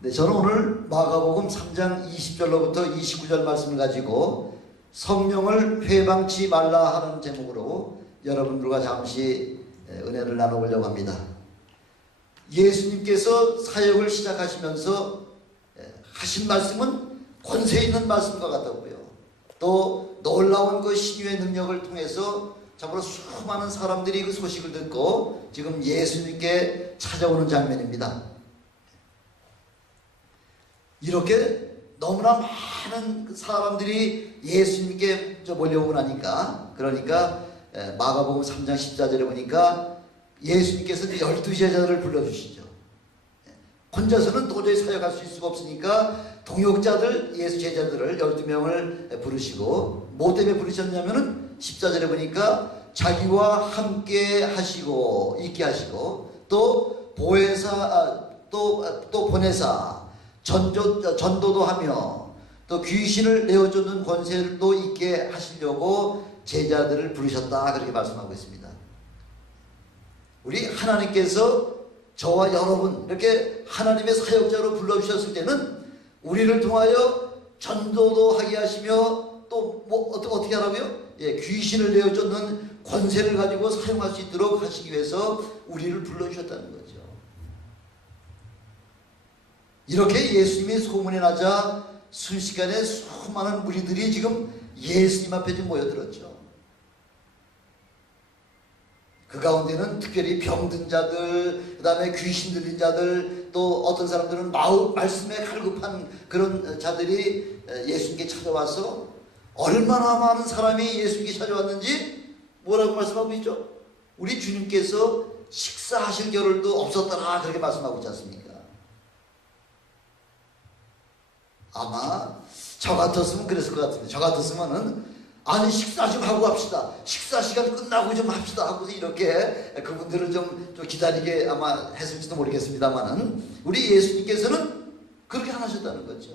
네, 저는 오늘 마가복음 3장 20절로부터 29절 말씀을 가지고 성령을 회방치 말라 하는 제목으로 여러분들과 잠시 은혜를 나눠보려고 합니다. 예수님께서 사역을 시작하시면서 하신 말씀은 권세 있는 말씀과 같았고요. 또 놀라운 그 신유의 능력을 통해서 참으로 수많은 사람들이 그 소식을 듣고 지금 예수님께 찾아오는 장면입니다. 이렇게 너무나 많은 사람들이 예수님께 몰려오고 나니까, 그러니까 마가복음 3장 14절에 보니까 예수님께서 12제자들을 불러주시죠. 혼자서는 도저히 사역할 수 있을 수가 없으니까 동역자들, 예수 제자들을 12명을 부르시고, 뭐 때문에 부르셨냐면은 14절에 보니까 자기와 함께 하시고 있게 하시고, 또 보혜사, 또 보내사, 전도도 하며 또 귀신을 내어쫓는 권세도 있게 하시려고 제자들을 부르셨다, 그렇게 말씀하고 있습니다. 우리 하나님께서 저와 여러분 이렇게 하나님의 사역자로 불러주셨을 때는 우리를 통하여 전도도 하게 하시며 또 뭐 어떻게 하라고요? 귀신을 내어쫓는 권세를 가지고 사용할 수 있도록 하시기 위해서 우리를 불러주셨다는 거죠. 이렇게 예수님이 소문이 나자 순식간에 수많은 무리들이 지금 예수님 앞에 좀 모여들었죠. 그 가운데는 특별히 병든 자들, 그 다음에 귀신 들린 자들, 또 어떤 사람들은 말씀에 갈급한 그런 자들이 예수님께 찾아와서 얼마나 많은 사람이 예수님께 찾아왔는지 뭐라고 말씀하고 있죠? 우리 주님께서 식사하실 겨를도 없었더라, 그렇게 말씀하고 있지 않습니까? 아마 저 같았으면 그랬을 것 같은데, 저 같았으면은 아니 식사 좀 하고 합시다, 식사 시간 끝나고 좀 합시다 하고서 이렇게 그분들을 좀 기다리게 아마 했을지도 모르겠습니다만은 우리 예수님께서는 그렇게 안 하셨다는 거죠.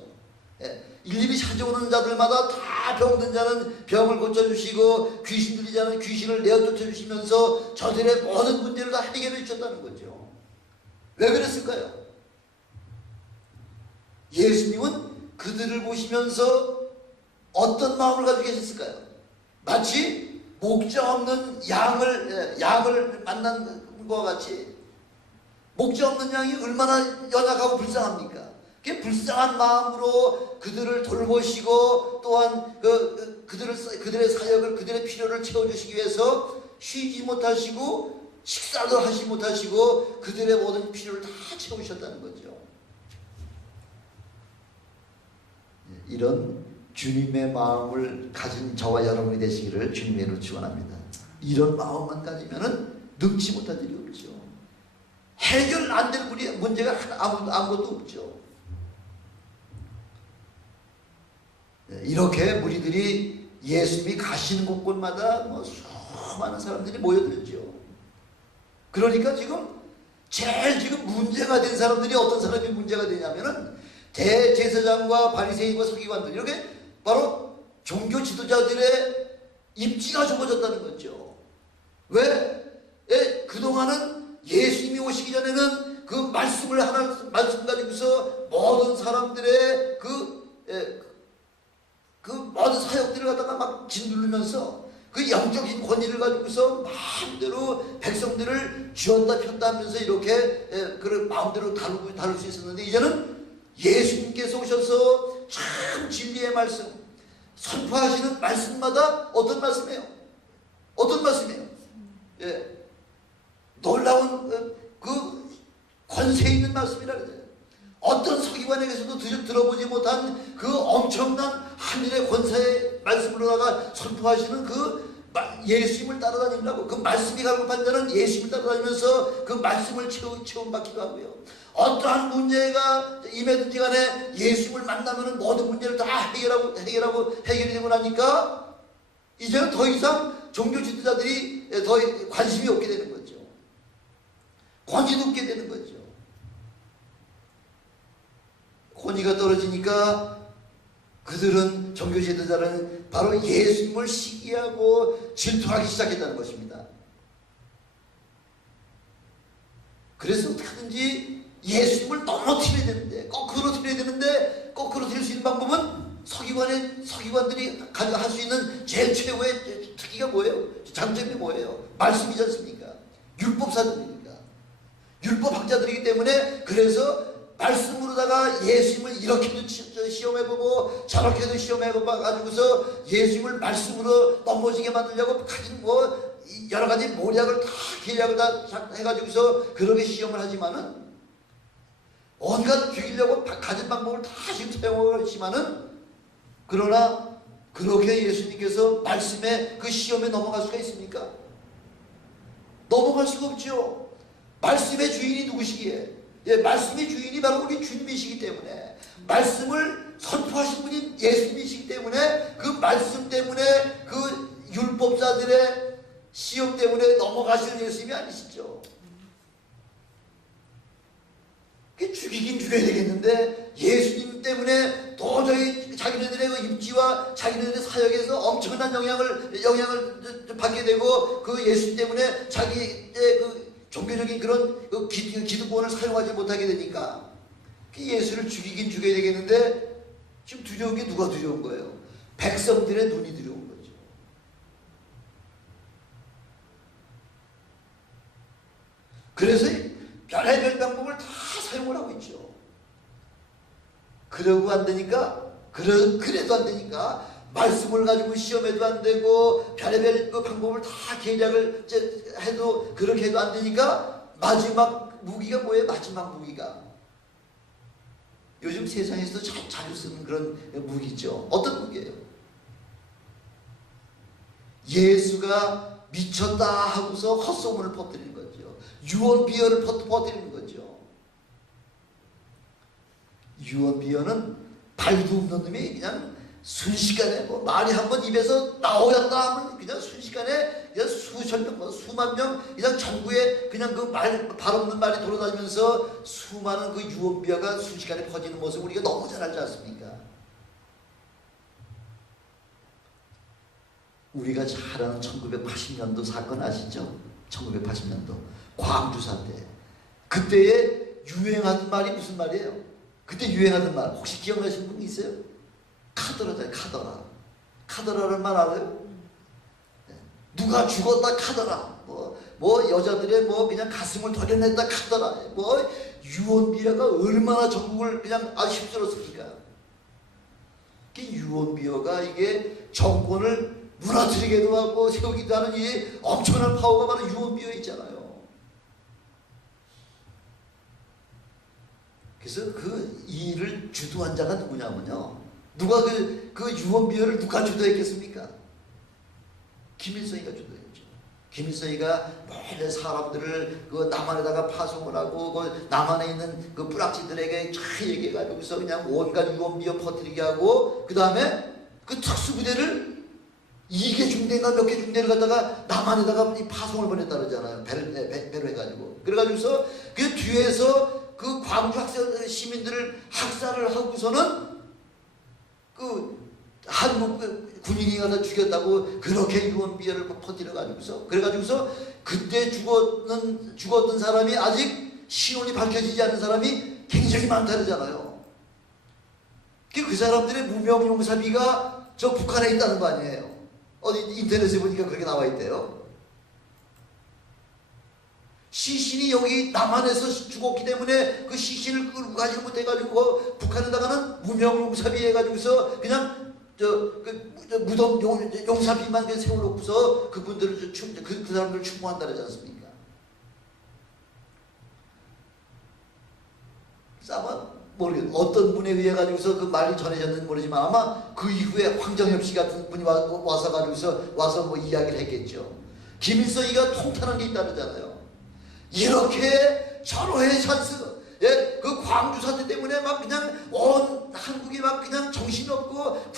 일일이 찾아오는 자들마다 다 병든 자는 병을 고쳐주시고 귀신 들린 자는 귀신을 내어쫓아 주시면서 저들의 모든 문제를 다 해결해 주셨다는 거죠. 왜 그랬을까요? 예수님은 그들을 보시면서 어떤 마음을 가지고 계셨을까요? 마치 목자 없는 양을 만난 것과 같이, 목자 없는 양이 얼마나 연약하고 불쌍합니까? 그 불쌍한 마음으로 그들을 돌보시고 또한 그들의 사역을, 그들의 필요를 채워주시기 위해서 쉬지 못하시고 식사도 하지 못하시고 그들의 모든 필요를 다 채우셨다는 거죠. 이런 주님의 마음을 가진 저와 여러분이 되시기를 주님의 이름으로 축원합니다. 이런 마음만 가지면은 늙지 못할 일이 없죠. 해결 안 될 문제가 아무것도 없죠. 이렇게 무리들이 예수님이 가시는 곳곳마다 수많은 사람들이 모여들죠. 그러니까 제일 문제가 된 사람들이 어떤 사람이 문제가 되냐면은 대제사장과 바리새인과 서기관들, 이렇게 바로 종교 지도자들의 입지가 좁아졌다는 거죠. 왜? 그동안은 예수님이 오시기 전에는 그 말씀 가지고서 모든 사람들의 그 모든 사역들을 갖다가 막 짓누르면서 그 영적인 권위를 가지고서 마음대로 백성들을 쥐었다 폈다 하면서 이렇게 그 마음대로 다룰 수 있었는데, 이제는 예수님께서 오셔서 참 진리의 말씀 선포하시는 말씀마다 어떤 말씀이에요? 어떤 말씀이에요? 놀라운 그 권세 있는 말씀이라 그래요. 어떤 서기관에게서도 들어보지 못한 그 엄청난 하늘의 권세의 말씀으로다가 선포하시는 그 예수님을 따라다니려고, 그 말씀이 갈급한 자는 예수님을 따라다니면서 그 말씀을 체험받기도 하고요. 어떠한 문제가 임해든지 간에 예수님을 만나면 모든 문제를 다 해결이 되고 나니까 이제는 더 이상 종교 지도자들이 더 관심이 없게 되는 거죠. 권위도 없게 되는 거죠. 권위가 떨어지니까 그들은, 종교 지도자는 바로 예수님을 시기하고 질투하기 시작했다는 것입니다. 그래서 어떻게든지 예수님을 넘어뜨려야 되는데 꼭 그 서기관들이 할 수 있는 제일 최고의 특기가 뭐예요? 장점이 뭐예요? 말씀이지 않습니까? 율법사들이니까. 율법학자들이기 때문에 그래서 말씀으로다가 예수님을 이렇게도 시험해보고 저렇게도 시험해봐가지고서 예수님을 말씀으로 넘어지게 만들려고 가진 뭐 여러 가지 모략을 다 계략을 다 해가지고서 그렇게 시험을 하지만은 온갖 죽이려고 가진 방법을 다 지금 사용하고 있지만은 그러나 그렇게 예수님께서 말씀에 그 시험에 넘어갈 수가 있습니까? 넘어갈 수가 없죠. 말씀의 주인이 누구시기에? 예, 말씀의 주인이 바로 우리 주님이시기 때문에 말씀을 선포하신 분이 예수님이시기 때문에 그 말씀 때문에 그 율법자들의 시험 때문에 넘어가시는 예수님이 아니시죠. 죽이긴 죽여야 되겠는데 예수님 때문에 도저히 자기네들의 그 입지와 자기네들의 사역에서 엄청난 영향을 받게 되고 그 예수님 때문에 자기의 그 종교적인 그런 그 기득권을 사용하지 못하게 되니까 예수를 죽이긴 죽여야 되겠는데 지금 두려운 게 누가 두려운 거예요? 백성들의 눈이 두려운 거죠. 그래서 별의별 방법을 다 사용을 하고 있죠. 그러고 안 되니까 그래도 안 되니까 말씀을 가지고 시험해도 안 되고 별의별 그 방법을 다 계략을 해도 그렇게 해도 안 되니까 마지막 무기가 뭐예요? 마지막 무기가 요즘 세상에서도 자주 쓰는 그런 무기죠. 어떤 무기예요? 예수가 미쳤다 하고서 헛소문을 퍼뜨리는 거죠. 유언비어를 퍼뜨리는 거죠. 유언비어는 발도 없는 놈이 그냥 순식간에 뭐 말이 한번 입에서 나오였다 하면 그냥 순식간에 그냥 수천 명, 수만 명 그냥 전국에 그냥 그 발 없는 말이 돌아다니면서 수많은 그 유언비어가 순식간에 퍼지는 모습을 우리가 너무 잘 알지 않습니까? 우리가 잘 아는 1980년도 사건 아시죠? 1980년도 광주사 때 그때에 유행하던 말이 무슨 말이에요? 그때 유행하던 말 혹시 기억나시는 분 있어요? 카더라잖아요. 카더라는 말 알아요? 누가 죽었다 카더라. 뭐 여자들의 뭐 그냥 가슴을 도려냈다 카더라. 뭐 유언비어가 얼마나 전국을 그냥 휩쓸었습니까? 유언비어가 이게 정권을 무너뜨리기도 하고 세우기도 하는 이 엄청난 파워가 바로 유언비어 있잖아요. 그래서 그 일을 주도한 자가 누구냐면요. 누가 그 유언비어를 누가 주도했겠습니까? 김일성이가 주도했죠. 김일성이가 모든 사람들을 그 남한에다가 파송을 하고 그 남한에 있는 그 뿌락지들에게 잘 얘기해가지고서 그냥 온갖 유언비어 퍼뜨리게 하고 그 다음에 그 특수부대를 2개 중대인가 몇 개 중대를 갖다가 남한에다가 파송을 보냈다 그러잖아요. 배로 해가지고. 그래가지고서 그 뒤에서 그 광주 학생 시민들을 학살을 하고서는 그 한국 군인이 가서 죽였다고 그렇게 유언비어를 퍼뜨려가지고서 그래가지고서 그때 죽었던 사람이 아직 신원이 밝혀지지 않은 사람이 굉장히 많다 그러잖아요. 그 사람들의 무명용사비가 저 북한에 있다는 거 아니에요. 어디 인터넷에 보니까 그렇게 나와 있대요. 시신이 여기 남한에서 죽었기 때문에 그 시신을 끌고 가지 못해가지고 북한에다가는 무명용사비 해가지고서 그냥 무덤 용사비만 세워놓고서 그분들을 그 사람들을 추모한다 그러지 않습니까? 그래서 아마 모르겠어요. 어떤 분에 의해 가지고서 그 말이 전해졌는지 모르지만 아마 그 이후에 황정엽 씨 같은 분이 와서 뭐 이야기를 했겠죠. 김일성이가 통탄한 게 있다 그러잖아요. 이렇게 절호의 찬스, 예, 그 광주 사태 때문에 막 그냥 온 한국이 막 그냥 정신없고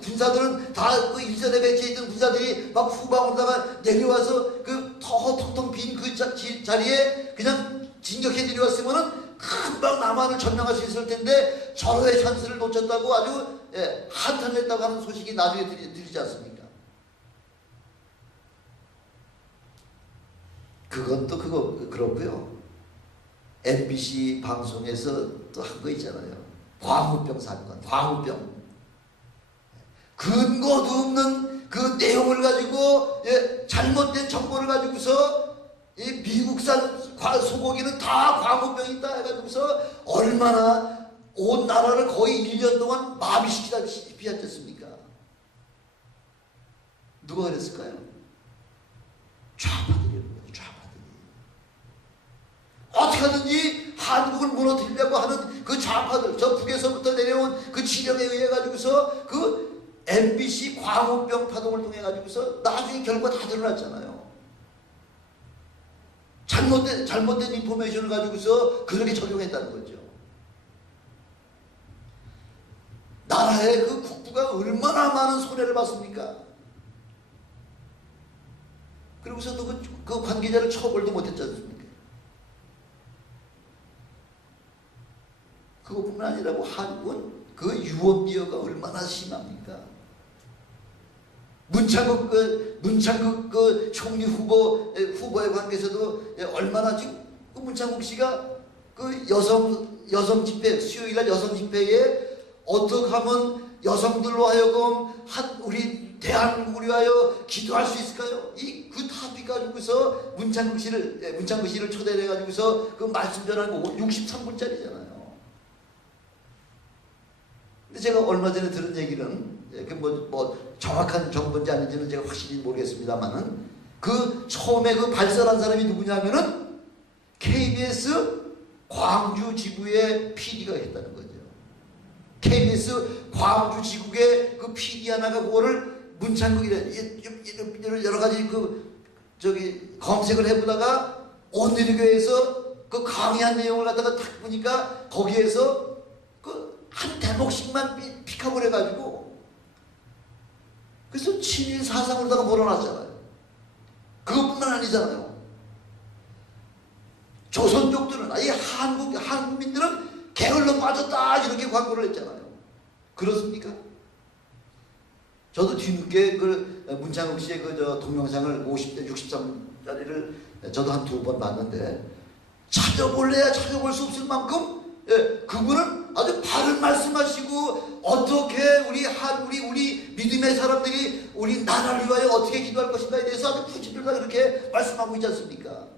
군사들은 다 그 일전에 배치했던 군사들이 막 후방으로다가 내려와서 그 텅텅 빈 그 자리에 그냥 진격해 내려왔으면은 금방 남한을 점령할 수 있을 텐데 절호의 찬스를 놓쳤다고 아주 한탄했다고 하는 소식이 나중에 들리지 않습니까? 그건 또 그렇고요. MBC 방송에서 또 한 거 있잖아요. 광우병 사건, 광우병. 근거도 없는 그 내용을 가지고 잘못된 정보를 가지고서 미국산 소고기는 다 광우병이 있다 해가지고서 얼마나 온 나라를 거의 1년 동안 마비시키다시피 하지 않습니까? 누가 그랬을까요? 좌파들이라는 거죠. 좌파들이. 어떻게 하든지 한국을 무너뜨리려고 하는 그 좌파들, 저 북에서부터 내려온 그 지령에 의해 가지고서 그 MBC 광우병 파동을 통해 가지고서 나중에 결과 다 드러났잖아요. 잘못된 인포메이션을 가지고서 그렇게 적용했다는 거죠. 나라의 그 국부가 얼마나 많은 손해를 봤습니까? 그리고서도 그 관계자를 처벌도 못했지 않습니까? 그것뿐만 아니라고 한국은 그 유언비어가 얼마나 심합니까? 문창극 그 총리 후보에 관계에서도 얼마나 지금 그 문창국 씨가 그 여성 집회, 수요일날 여성 집회에 어떻게 하면 여성들로 하여금 우리 대한민국을 위하여 기도할 수 있을까요? 그 타픽 가지고서 문창국 씨를 초대해 가지고서 그 말씀 전하는 거 63분짜리잖아요. 근데 제가 얼마 전에 들은 얘기는 뭐 정확한 정보인지 아닌지는 제가 확실히 모르겠습니다만은 그 처음에 그 발설한 사람이 누구냐면은 KBS 광주 지부의 PD가 했다는 거죠. KBS 광주 지국의 그 PD 하나가 그거를 문창국이래 여러 가지 검색을 해보다가 온누리교회에서 그 강의한 내용을 갖다가 딱 보니까 거기에서 그 한 대목씩만 픽업을 해가지고 그래서 친일 사상으로다가 몰아놨잖아요. 그것뿐만 아니잖아요. 조선족들은 이 한국민들은 게을러 빠졌다 이렇게 광고를 했잖아요. 그렇습니까? 저도 뒤늦게 그 문창국 씨의 그 동영상을 50대 63짜리를 저도 한 2번 봤는데 찾아볼래야 찾아볼 수 없을 만큼 그분은 아주 바른 말씀하시고 어떻게 우리 믿음의 사람들이 우리 나라를 위하여 어떻게 기도할 것인가에 대해서 아주 구체적으로 그렇게 말씀하고 있지 않습니까?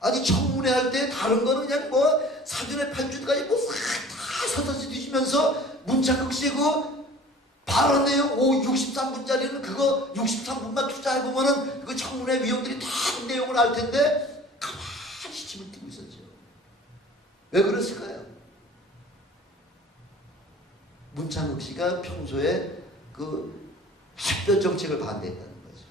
아니 청문회 할 때 다른 거는 그냥 뭐 사전에 8주까지 뭐 다 서서히 뒤지면서 문창국 씨의 그 발언 내용 63분짜리는 그거 63분만 투자해보면은 그 청문회 위원들이 다 내용을 알 텐데 가만히 시침을 띄고 있었죠. 왜 그랬을까요? 문창국 씨가 평소에 그 햇볕 정책을 반대했다는 거죠.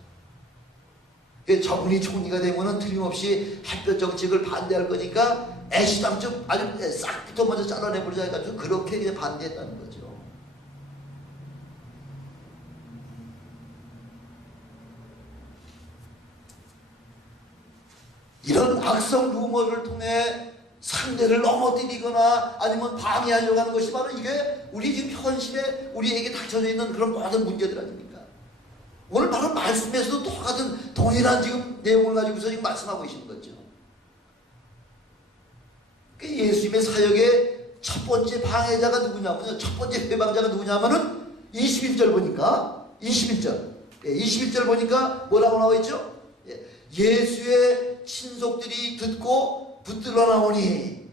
저분이 총리가 되면은 틀림없이 햇볕 정책을 반대할 거니까 애시당초 아주 싹부터 먼저 잘라내버리자 해가지고 그렇게 그냥 반대했다는 거죠. 이런 악성 루머를 통해 상대를 넘어뜨리거나 아니면 방해하려고 하는 것이 바로 이게 우리 지금 현실에 우리에게 닥쳐져 있는 그런 모든 문제들 아닙니까? 오늘 바로 말씀에서도 똑같은 동일한 지금 내용을 가지고서 지금 말씀하고 계시는 거죠. 예수님의 사역의 첫 번째 방해자가 누구냐면요. 첫 번째 회방자가 누구냐면은 21절 보니까 21절 보니까 뭐라고 나와 있죠? 예수의 친속들이 듣고 붙들어 나오니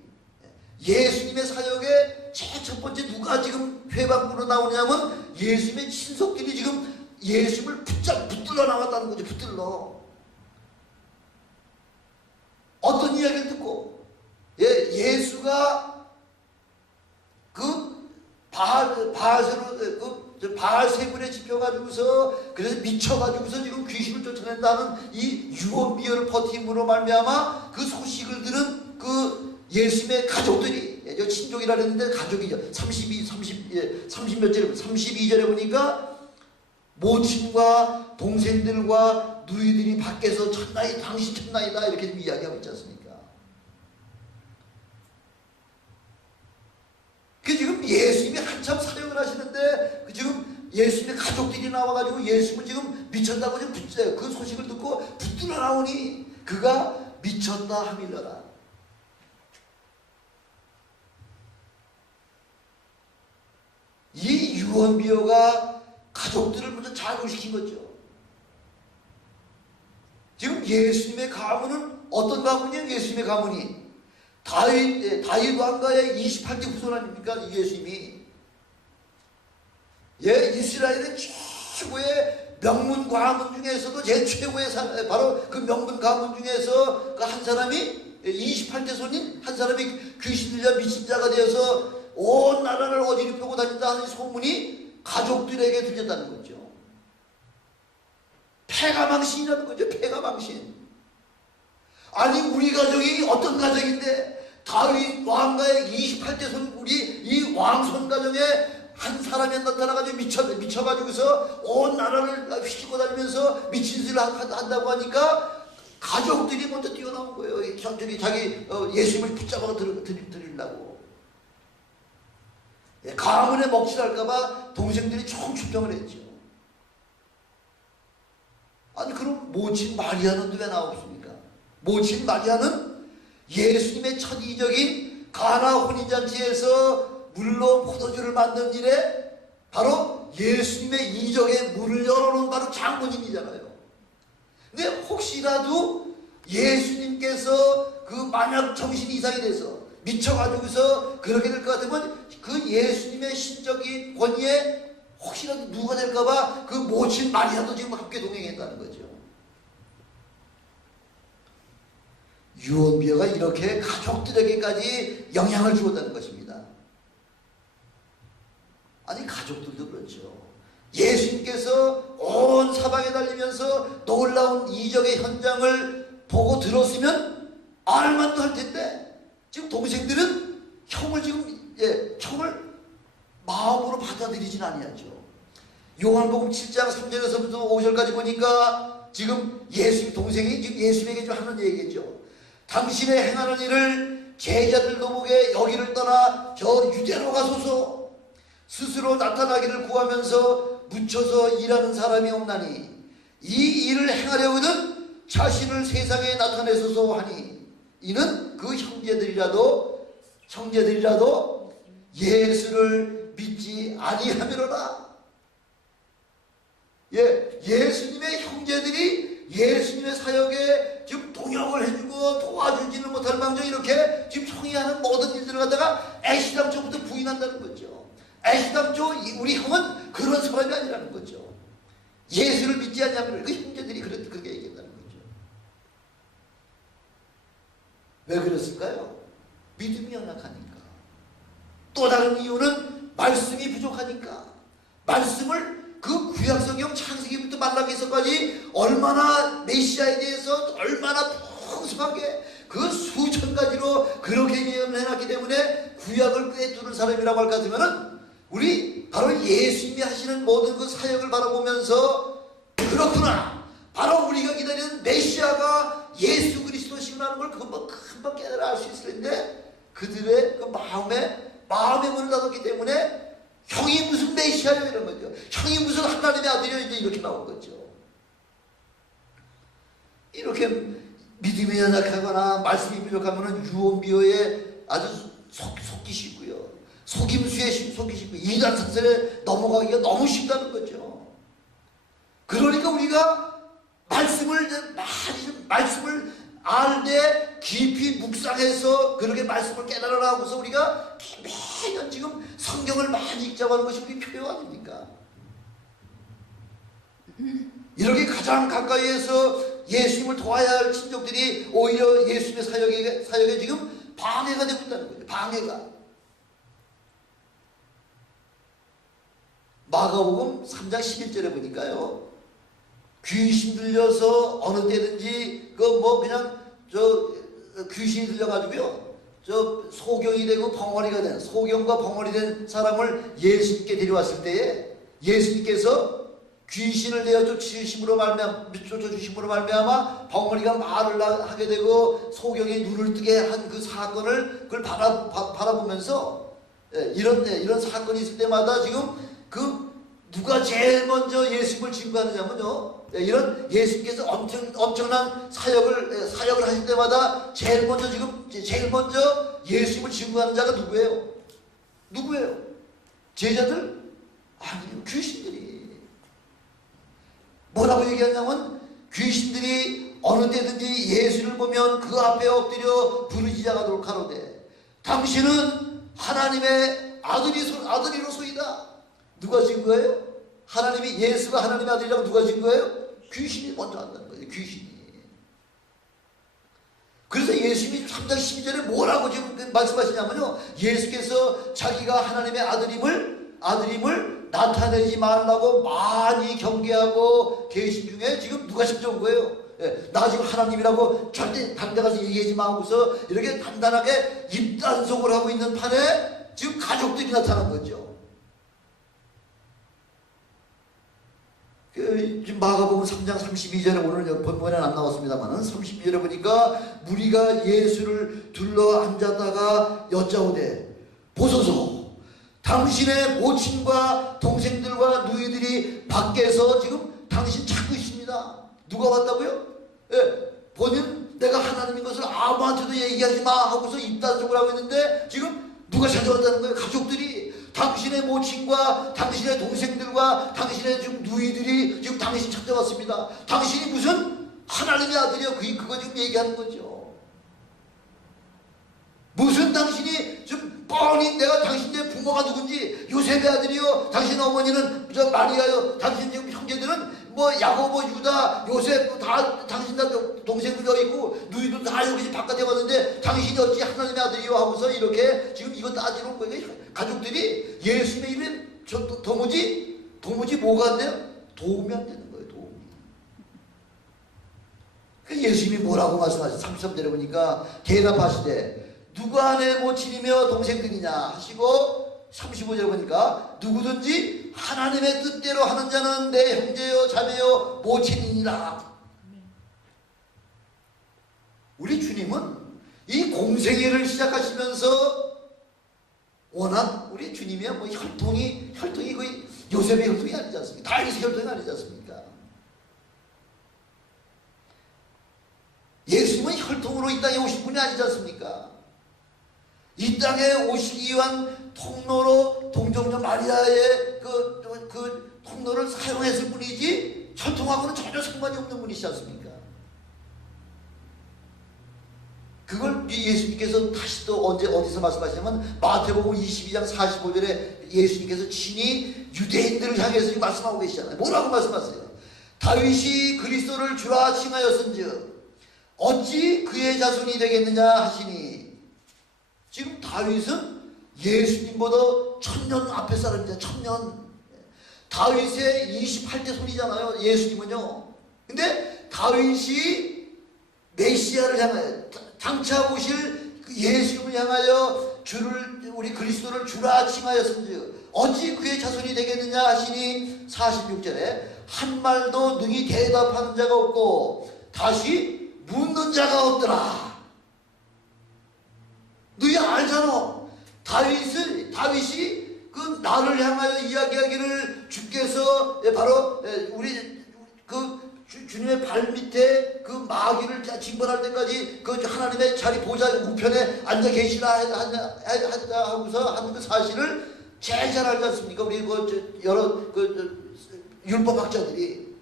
예수님의 사역의 제일 첫 번째 누가 지금 회방부로 나오냐면 예수님의 친속들이 지금 예수님을 붙들러 나왔다는 거죠. 붙들러. 어떤 이야기를 듣고 예수가 그 바알세불에 집혀가지고서 그래서 미쳐가지고서 지금 귀신을 쫓아낸다는 이 유언비어를 버팀으로 말미암아 그 소식을 들은 그 예수님의 가족들이 친족이라 그랬는데 가족이죠. 32절에 보니까 모친과 동생들과 누이들이 밖에서 당신 첫나이다 이렇게 좀 이야기하고 있지 않습니까? 그 지금 예수님이 한참 사역을 하시는데 지금 예수님의 가족들이 나와가지고 예수님을 지금 미쳤다고 지금 그 소식을 듣고 붙들어 나오니 그가 미쳤다 하밀러라. 유언비어가 가족들을 먼저 자극시킨 거죠. 지금 예수님의 가문은 어떤 가문이에요? 예수님의 가문이 다윗 왕가의 28대 후손 아닙니까? 이 예수님이 이스라엘의 최고의 명문 가문 중에서도 제일 최고의 바로 그 명문 가문 중에서 그 한 사람이 28대 손인 한 사람이 귀신 들려 미친 자가 되어서 온 나라를 어지럽히고 다닌다는 소문이 가족들에게 들렸다는 거죠. 폐가망신이라는 거죠. 폐가망신. 아니 우리 가족이 어떤 가족인데 다윗 왕가의 28대 손 우리 이 왕손 가정에 한 사람이 나타나가지고 미쳐가지고서 온 나라를 휘짓고 다니면서 미친 짓을 한다고 하니까 가족들이 먼저 뛰어나온 거예요. 자기 예수님을 붙잡아 드리려고. 가문에 먹칠할까봐 동생들이 총출동을 했죠. 아니 그럼 모친 마리아는 왜 나왔습니까? 모친 마리아는 예수님의 첫 이적인 가나 혼인잔치에서 물로 포도주를 만든 일에 바로 예수님의 이적에 문을 열어놓은 바로 장본인이잖아요. 근데 혹시라도 예수님께서 그 만약 정신이 이상이 돼서 미쳐가지고서 그렇게 될 것 같으면 그 예수님의 신적인 권위에 혹시라도 누가 될까봐 그 모친 마리아도 지금 함께 동행했다는 거죠. 유언비어가 이렇게 가족들에게까지 영향을 주었다는 것입니다. 아니 가족들도 그렇죠. 예수님께서 온 사방에 달리면서 놀라운 이적의 현장을 보고 들었으면 알만도 할 텐데 지금 동생들은 형을 형을 마음으로 받아들이진 아니하죠. 요한복음 7장 3절에서부터 5절까지 보니까 지금 예수님 동생이 지금 예수님에게 좀 하는 얘기겠죠. 당신의 행하는 일을 제자들도 보게 여기를 떠나 저 유대로 가소서. 스스로 나타나기를 구하면서 묻혀서 일하는 사람이 없나니 이 일을 행하려거든 자신을 세상에 나타내소서 하니 이는 그 형제들이라도 예수를 믿지 아니하미로라. 예수님의 형제들이 예수님의 사역에 지금 동역을 해주고 도와주지는 못할 망정 이렇게 지금 형이 하는 모든 일들을 갖다가 애시당초부터 부인한다는 거죠. 애시당초 우리 형은 그런 사람이 아니라는 거죠. 예수를 믿지 않냐면 그 형제들이 그렇게 얘기한다는 거죠. 왜 그랬을까요? 믿음이 연약하니까. 또 다른 이유는 말씀이 부족하니까. 말씀을 그 구약성경 창세기부터 말라기서까지 얼마나 메시아에 대해서 얼마나 풍성하게 그 수천 가지로 그렇게 예언해놨기 때문에 구약을 꿰뚫은 사람이라고 할 것 같으면은 우리 바로 예수님이 하시는 모든 그 사역을 바라보면서 그렇구나. 바로 우리가 기다리는 메시아가 예수 그리스도시라는 걸 금방 깨달아 알 수 있을 텐데 그들의 그 마음의 문을 닫았기 때문에 형이 무슨 메시아요 이런 거죠. 형이 무슨 하나님의 아들이요 이제 이렇게 나온 거죠. 이렇게 믿음이 연약하거나 말씀이 부족하면 유언비어에 아주 속기시고요. 속임수에 속이시고 이단 사설에 넘어가기가 너무 쉽다는 거죠. 그러니까 우리가 말씀을 알되 깊이 묵상해서 그렇게 말씀을 깨달으라 하고서 우리가 매년 지금 성경을 많이 읽자고 하는 것이 우리 필요 아닙니까? 이렇게 가장 가까이에서 예수님을 도와야 할 친족들이 오히려 예수님의 사역에 지금 방해가 되고 있다는 거죠. 방해가. 마가복음 3장 11절에 보니까요. 귀신 들려서 어느 때든지 귀신이 들려가지고요. 소경이 되고 벙어리가 된 소경과 벙어리 된 사람을 예수님께 데려왔을 때에 예수님께서 귀신을 내어 쫓으심으로 말미암아 벙어리가 말을 하게 되고 소경이 눈을 뜨게 한 그 사건을 그걸 바라보면서 이런 사건이 있을 때마다 지금 누가 제일 먼저 예수님을 증거하느냐면요. 이런 예수님께서 엄청난 사역을 하실 때마다 제일 먼저 예수님을 증거하는 자가 누구예요? 제자들? 아니요, 귀신들이. 뭐라고 얘기하냐면 귀신들이 어느 때든지 예수를 보면 그 앞에 엎드려 부르짖어가도록 하노되 당신은 하나님의 아들이로소이다. 누가 진 거예요? 하나님이, 예수가 하나님의 아들이라고 누가 진 거예요? 귀신이 먼저 한다는 거예요. 귀신이. 그래서 예수님이 3장 12절에 뭐라고 지금 말씀하시냐면요, 예수께서 자기가 하나님의 아들임을 나타내지 말라고 많이 경계하고 계신 중에 지금 누가 심정한 거예요? 예, 나 지금 하나님이라고 절대 당대 가서 얘기하지 마 하고서 이렇게 단단하게 입단속을 하고 있는 판에 지금 가족들이 나타난 거죠. 지금 마가복음 3장 32절에 오늘 본문에는 안 나왔습니다만 32절에 보니까 무리가 예수를 둘러 앉았다가 여짜오되 보소서 당신의 모친과 동생들과 누이들이 밖에서 지금 당신 찾고 있습니다. 누가 왔다고요? 예, 본인 내가 하나님인 것을 아무한테도 얘기하지 마 하고서 입단속을 하고 있는데 지금 누가 찾아왔다는 거예요? 가족들이. 당신의 모친과 당신의 동생들과 당신의 지금 누이들이 지금 당신 찾아왔습니다. 당신이 무슨 하나님의 아들이요? 그거 지금 얘기하는 거죠. 무슨 당신이 지금 뻔히 내가 당신의 부모가 누군지, 요셉의 아들이요, 당신 어머니는 저 마리아요, 당신 지금 형제들은 뭐 야고보, 유다, 요셉 다 당신 다 동생도 여기 있고 누이도 다 여기 바깥에 왔는데 당신이 어찌 하나님의 아들이요 하고서 이렇게 지금 이거 따지러 온 거예요. 가족들이 예수님의 이름에 도무지 뭐가 안 돼요? 도움이 안 되는 거예요. 도움이. 그 예수님이 뭐라고 말씀하세요? 33절에 보니까 대답하시되 누가 내 모친이며 동생들이냐 하시고 35절 보니까 누구든지 하나님의 뜻대로 하는 자는 내 형제요 자매요 모친이니라. 우리 주님은 이 공생애를 시작하시면서 워낙 우리 주님이야 뭐 혈통이 거의 요셉의 혈통이 아니지 않습니까? 다윗의 혈통이 아니지 않습니까? 예수님은 혈통으로 이 땅에 오신 분이 아니지 않습니까? 이 땅에 오시기 위한 통로로 동정녀 마리아의 그 통로를 사용했을 뿐이지 혈통하고는 전혀 상관이 없는 분이시지 않습니까? 그걸 예수님께서 다시 또 어디서 말씀하시냐면 마태복음 22장 45절에 예수님께서 친히 유대인들을 향해서 지금 말씀하고 계시잖아요. 뭐라고 말씀하세요? 다윗이 그리스도를 주라 칭하였은즉 어찌 그의 자손이 되겠느냐 하시니, 지금 다윗은 예수님보다 1000년 앞에 사람이잖아요. 1000년. 다윗의 28대 손이잖아요. 예수님은요. 근데 다윗이 메시아를 향하여 장차 오실 예수님을 향하여 우리 그리스도를 주라 칭하였은즉 어찌 그의 자손이 되겠느냐 하시니 46절에 한 말도 능히 대답하는 자가 없고 다시 묻는 자가 없더라. 너희 알잖아. 다윗이 그 나를 향하여 이야기하기를 주께서 바로 우리 주님의 발 밑에 그 마귀를 징벌할 때까지 그 하나님의 자리 보좌 우편에 앉아 계시라 하고서 하는 그 사실을 제일 잘 알지 않습니까? 우리 여러 율법학자들이.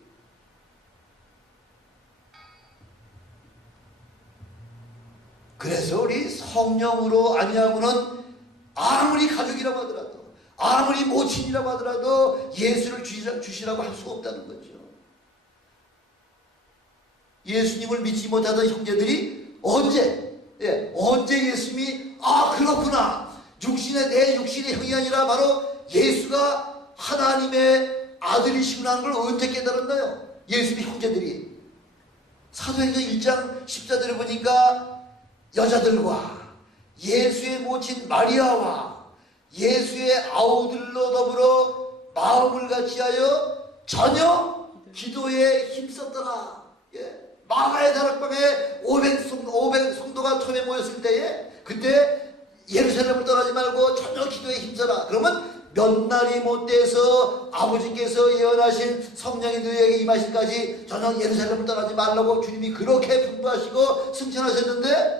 그래서 우리 성령으로 아니하고는 아무리 가족이라고 하더라도 아무리 모친이라고 하더라도 예수를 주시라고 할 수가 없다는 거죠. 예수님을 믿지 못하던 형제들이 언제 예수님이 그렇구나, 내 육신의 형이 아니라 바로 예수가 하나님의 아들이시구나 하는 걸 언제 깨달았나요? 예수님의 형제들이. 사도행전 1장 14절에 보니까 여자들과 예수의 모친 마리아와 예수의 아우들로 더불어 마음을 같이하여 전혀 기도에 힘썼더라. 마가의 다락방에 500성도가 처음에 모였을 때에 그때 예루살렘을 떠나지 말고 전혀 기도에 힘써라. 그러면 몇 날이 못 돼서 아버지께서 예언하신 성령이 너희에게 임하실까지 전혀 예루살렘을 떠나지 말라고 주님이 그렇게 분부하시고 승천하셨는데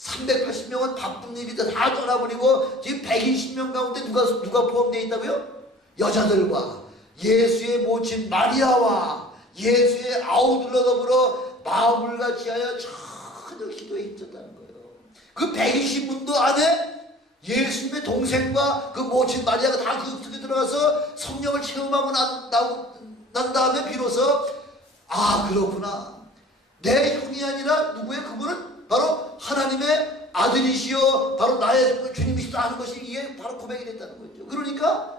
380명은 바쁜 일이 다 떠나버리고 지금 120명 가운데 누가 포함되어 있다고요? 여자들과 예수의 모친 마리아와 예수의 아우들과 더불어 마음을 같이하여 전혀 기도에 힘썼다는 거예요. 그 120분도 안에 예수님의 동생과 그 모친 마리아가 다 그 속에 들어가서 성령을 체험하고 난 다음에 비로소 아 그렇구나, 내 형이 아니라 누구의 그분은 바로 하나님의 아들이시여 바로 나의 주님이시다 하는 것이 이게 바로 고백이 됐다는 거죠. 그러니까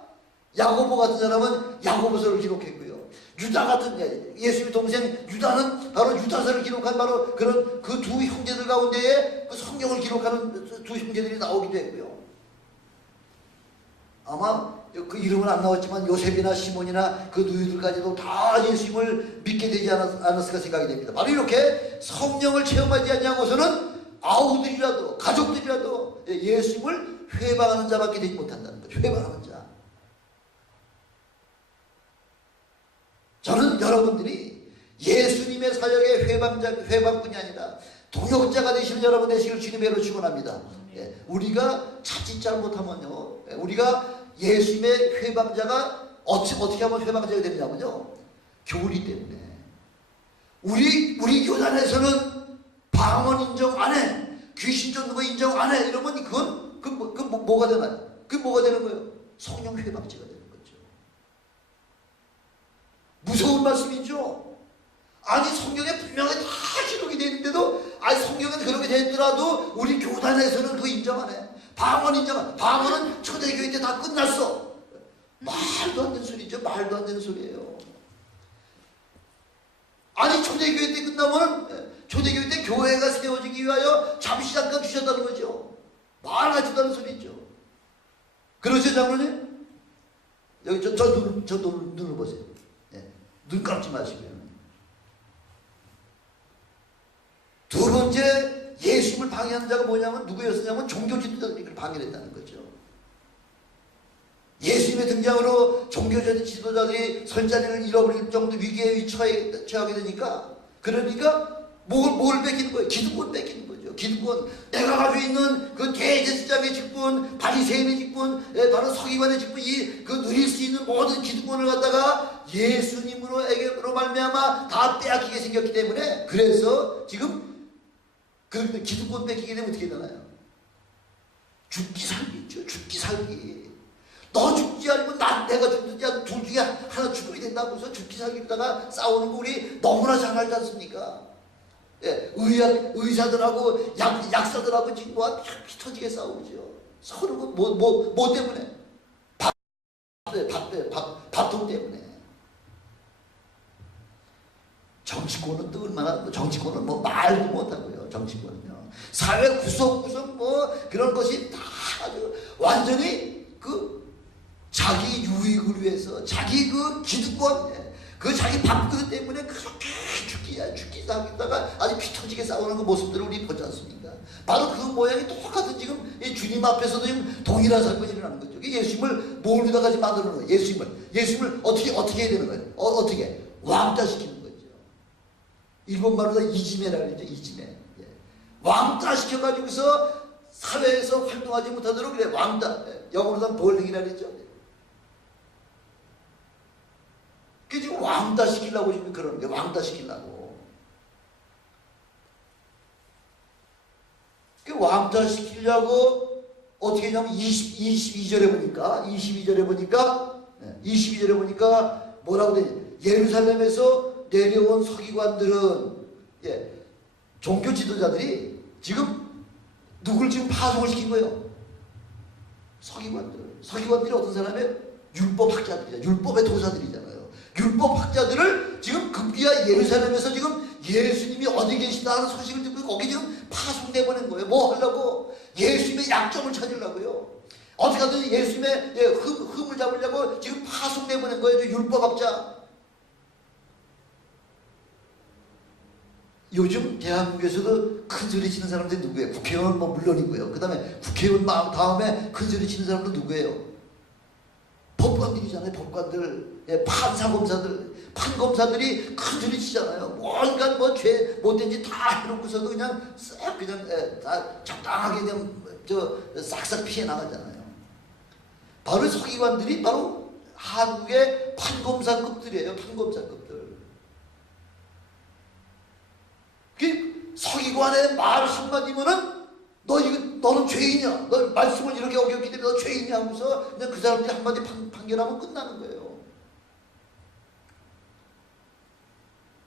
야고보 같은 사람은 야고보서를 기록했고요, 유다 같은 예수님의 동생 유다는 바로 유다서를 기록한 바로 그런 그 두 형제들 가운데에 그 성경을 기록하는 두 형제들이 나오기도 했고요. 아마 그 이름은 안 나왔지만 요셉이나 시몬이나 그 누이들까지도 다 예수님을 믿게 되지 않았을까 생각이 됩니다. 바로 이렇게 성령을 체험하지 않냐고서는 아우들이라도 가족들이라도 예수님을 회방하는 자밖에 되지 못한다는 거죠. 회방하는 자. 저는 여러분들이 예수님의 사역의 회방뿐이 아니라 동역자가 되시는 여러분 되시길 주님의 이름으로 축원합니다. 우리가 자칫 잘못하면요, 우리가 예수님의 회방자가 어떻게 하면 회방자가 되느냐면요, 교리 때문에 우리 교단에서는 방언 인정 안 해, 귀신 쫓는 거 인정 안 해, 이러면 그건 뭐가 되나요? 그게 뭐가 되는 거예요? 성령 회방자가 되는 거죠. 무서운 말씀이죠. 아니 성경에 분명히 다 기록이 되어 있는데도 성경은 그렇게 됐더라도 우리 교단에서는 그거 인정 안 해. 방언 인정 안 해. 방언은 초대교회 때 다 끝났어. 말도 안 되는 소리죠. 말도 안 되는 소리예요. 아니 초대교회 때 끝나면 초대교회 때 교회가 세워지기 위하여 잠시 잠깐 주셨다는 거죠. 말 같지도 소리죠. 그러죠 장로님? 여기 저 눈을 보세요. 눈 감지 마시고요. 두 번째 예수님을 방해하는 자가 뭐냐면 누구였었냐면 종교 지도자들이 방해했다는 거죠. 예수님의 등장으로 종교 지도자들이 설 자리를 잃어버릴 정도 위기에 처하게 되니까, 그러니까 뭘 뺏기는 거예요? 기득권 뺏기는 거죠. 기득권. 내가 가지고 있는 그 대제사장의 직분, 바리새인의 직분, 바로 서기관의 직분, 그 누릴 수 있는 모든 기득권을 갖다가 예수님으로 말미암아 다 빼앗기게 생겼기 때문에, 그래서 지금 그 기득권 뺏기게 되면 어떻게 되나요? 죽기 살기죠. 죽기 살기. 너 죽지 않으면 내가 죽든지 둘 중에 하나 죽음이 된다고 해서 죽기 살기다가 싸우는 거 우리 너무나 잘 알지 않습니까? 의사들하고 약사들하고 지금 피 터지게 싸우죠. 서로 뭐 때문에? 밥통 때문에. 정치권은 또 얼마나, 정치권은 말도 못하고요. 정치권은요. 사회 구석구석 그런 것이 다 아주 완전히 자기 유익을 위해서 자기 그 기득권, 그 자기 밥그릇 때문에 그렇게 죽기 싸우다가 아주 피 터지게 싸우는 그 모습들을 우리 보지 않습니까? 바로 그 모양이 똑같은 지금 주님 앞에서도 지금 동일한 사건이 일어나는 거죠. 예수님을 뭘 믿어가 지금 만드는 거예요. 예수님을 어떻게 해야 되는 거예요? 어떻게? 왕따시키는 거죠. 일본말로 이지메라 그러죠. 이지메. 왕따시켜가지고서 사회에서 활동하지 못하도록 그래. 왕따. 영어로는 벌링이라 그러죠. 그 지금 왕따시키려고 지금 그러는 거예요. 왕따시키려고. 그 왕따시키려고 어떻게 했냐면 22절에 보니까 뭐라고 되냐. 예루살렘에서 내려온 서기관들은, 종교 지도자들이 지금 누굴 지금 파송을 시킨 거예요? 서기관들이 어떤 사람이에요? 율법학자들이잖아요. 율법의 도사들이잖아요. 율법학자들을 지금 급기야 예루살렘에서 지금 예수님이 어디 계시다 하는 소식을 듣고 거기 지금 파송내보낸 거예요. 뭐 하려고? 예수님의 약점을 찾으려고요. 어떻게 하든 예수님의 흠을 잡으려고 지금 파송내보낸 거예요. 율법학자. 요즘 대한민국에서도 큰 소리 치는 사람들이 누구예요? 국회의원 물론이고요. 그 다음에 국회의원 다음에 큰 소리 치는 사람도 누구예요? 법관들이잖아요. 법관들, 예, 판사검사들, 판검사들이 큰 소리 치잖아요. 뭔가 뭐 죄 못된 짓 다 해놓고서도 그냥 싹 그냥 다 적당하게 그냥 싹싹 피해 나가잖아요. 바로 서기관들이 바로 한국의 판검사급들이에요. 판검사급들. 그 서기관의 말 한마디면은 너는 죄인이야. 너 말씀을 이렇게 어겼기 때문에 너 죄인이야 하면서 그냥 그 사람들이 한마디 판결하면 끝나는 거예요.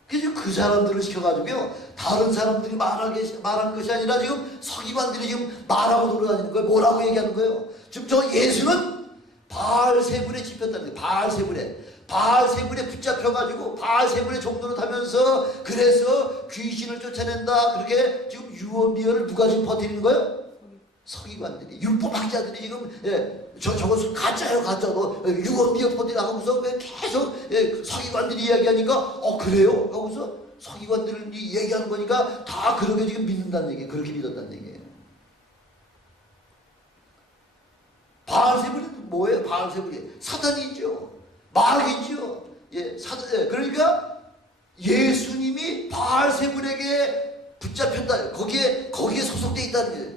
그래서 그 사람들을 시켜가지고요, 다른 사람들이 말한 것이 아니라 지금 서기관들이 지금 말하고 돌아다니는 거예요. 뭐라고 얘기하는 거예요? 지금 저 예수는 바알세불에 집혔다는 거예요. 바알세불에 붙잡혀가지고 바알세불의 종로를 타면서 그래서 귀신을 쫓아낸다. 그렇게 지금 유언비어를 누가 지금 버티는 거예요? 서기관들이, 율법학자들이 지금 저것은 가짜예요, 가짜. 너 유언비어 버티라 하고서 계속 서기관들이 이야기하니까 그래요? 하고서 서기관들이 얘기하는 거니까 다 그렇게 지금 믿는다는 얘기예요. 그렇게 믿었다는 얘기예요. 바알세불이 뭐예요? 바알세불이 사탄이죠. 마귀죠. 그러니까 예수님이 바알세불에게 붙잡혔다. 거기에 소속되어 있다는 거예요.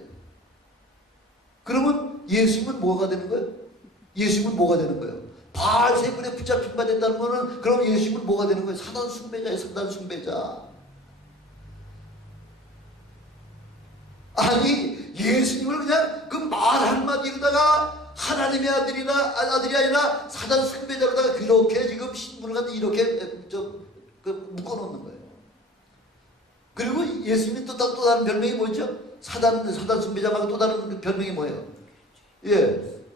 그러면 예수님은 뭐가 되는 거예요? 예수님은 뭐가 되는 거예요? 바알세불에 붙잡힌 바 된다는 거는 그럼 예수님은 뭐가 되는 거예요? 사단 숭배자예요. 사단 숭배자. 아니 예수님을 그냥 그 말 한마디로다가 하나님의 아들이 아니라 사단 숭배자로다가 그렇게 지금 신분을 갖다 이렇게 묶어놓는 거예요. 그리고 예수님이 또 다른 별명이 뭐죠? 사단 숭배자 말고 또 다른 그 별명이 뭐예요?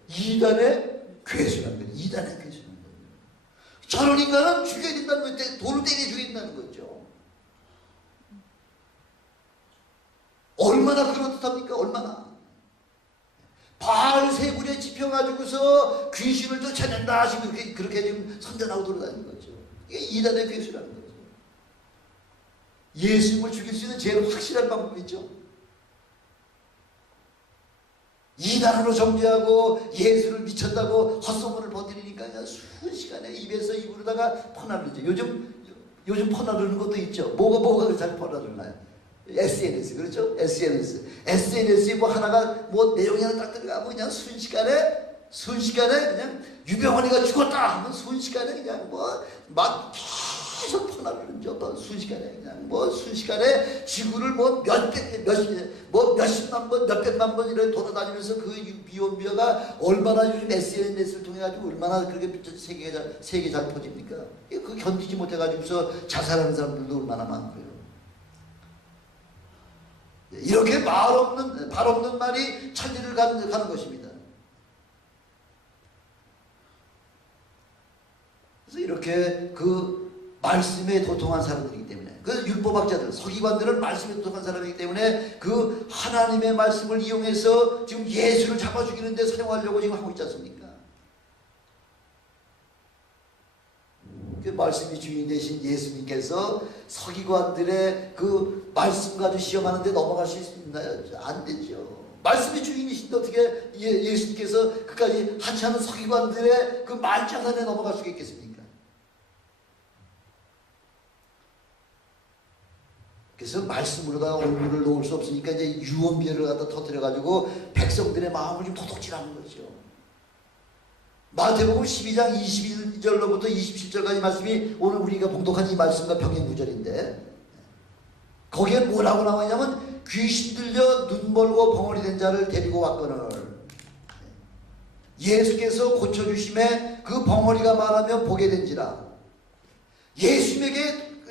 이단의 괴수라는 거예요. 이단의 괴수라는 거예요. 저런 인간은 죽여야 된다는 거예요. 돌을 때려 죽여야 된다는 거죠. 얼마나 그렇답니까? 얼마나. 바알세불에 집혀가지고서 귀신을 쫓아낸다 하시고 그렇게 지금 선전하고 돌아다니는 거죠. 이게 이단의 괴수라는 거죠. 예수님을 죽일 수 있는 제일 확실한 방법이 있죠. 이단으로 정죄하고 예수를 미쳤다고 헛소문을 버티니까 그냥 순식간에 입에서 입으로다가 퍼나르죠. 요즘 퍼나르는 것도 있죠. 뭐가 잘 퍼나르나요? SNS, 그렇죠? SNS에 뭐 하나가 뭐 내용이 하나 딱 들어가면 그냥 순식간에 그냥 유병헌이가 죽었다 하면 순식간에 그냥 뭐 막 계속 퍼나르죠. 순식간에 지구를 몇십만 번, 몇백만 번 이렇게 돌아다니면서 그 유언비어가 얼마나 요즘 SNS를 통해 가지고 얼마나 그렇게 세계에 잘 퍼집니까? 그 견디지 못해 가지고서 자살하는 사람들도 얼마나 많고요. 이렇게 발 없는 말이 천리를 가는 것입니다. 그래서 이렇게 그 말씀에 도통한 사람들이기 때문에, 그 율법학자들, 서기관들은 말씀에 도통한 사람이기 때문에 그 하나님의 말씀을 이용해서 지금 예수를 잡아 죽이는데 사용하려고 지금 하고 있지 않습니까? 그 말씀이 주인 되신 예수님께서 서기관들의 그 말씀 가지고 시험하는데 넘어갈 수 있나요? 안 되죠. 말씀이 주인이신데 어떻게 예수님께서 그까지 하찮은 서기관들의 그 말장난에 넘어갈 수가 있겠습니까? 그래서 말씀으로다가 온유를 놓을 수 없으니까 이제 유언비어를 갖다 터뜨려가지고 백성들의 마음을 좀 도둑질하는 거죠. 마태복음 12장 21절로부터 27절까지 말씀이 오늘 우리가 봉독한 이 말씀과 병행 구절인데, 거기에 뭐라고 나와있냐면 귀신 들려 눈 멀고 벙어리 된 자를 데리고 왔거늘 예수께서 고쳐주심에 그 벙어리가 말하며 보게 된지라. 예수님에게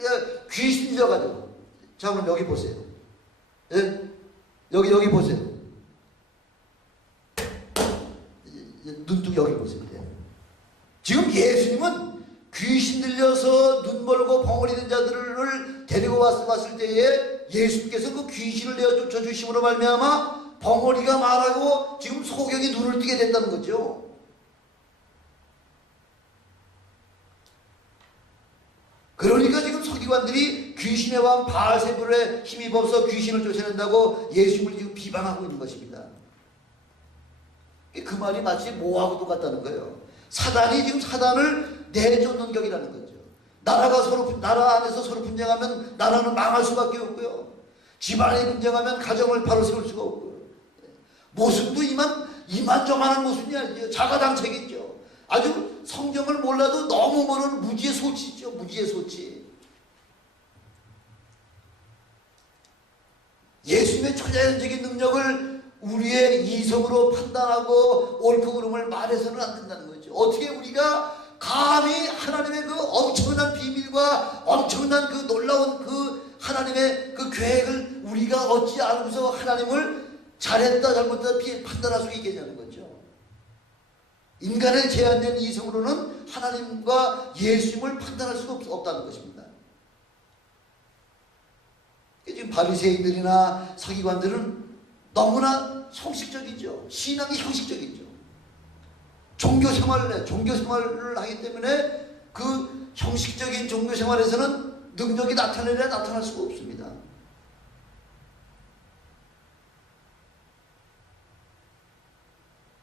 귀신 들려가지고, 자 그럼 여기 보세요. 여기 보세요. 눈뜨기 여기 보세요. 지금 예수님은 귀신 들려서 눈 멀고 벙어리 된 자들을 데리고 왔을 때에 예수님께서 그 귀신을 내어 쫓아주심으로 말미암아 벙어리가 말하고 지금 소경이 눈을 뜨게 된다는 거죠. 그러니까 지금 서기관들이 귀신의 왕 바알세불에 힘입어서 귀신을 쫓아낸다고 예수님을 지금 비방하고 있는 것입니다. 그 말이 마치 뭐하고 똑같다는 거예요. 사단이 지금 사단을 내쫓는 격이라는 거죠. 나라 안에서 서로 분쟁하면 나라는 망할 수밖에 없고요. 집안이 분쟁하면 가정을 바로 세울 수가 없고요. 모습도 이만저만한 모습이 아니죠. 자가당착이죠. 아주 성경을 몰라도 너무 모르는 무지의 소치죠. 무지의 소치. 예수님의 초자연적인 능력을 우리의 이성으로 판단하고 옳고 그름을 말해서는 안 된다는 거죠. 어떻게 우리가 감히 하나님의 그 엄청난 비밀과 엄청난 그 놀라운 그 하나님의 그 계획을 우리가 얻지 않고서 하나님을 잘했다 잘못했다 판단할 수 있겠냐는 거죠. 인간의 제한된 이성으로는 하나님과 예수님을 판단할 수가 없다는 것입니다. 지금 바리새인들이나 서기관들은 너무나 형식적이죠. 신앙이 형식적이죠. 종교생활을 하기 때문에 그 형식적인 종교생활에서는 능력이 나타내야 나타날 수가 없습니다.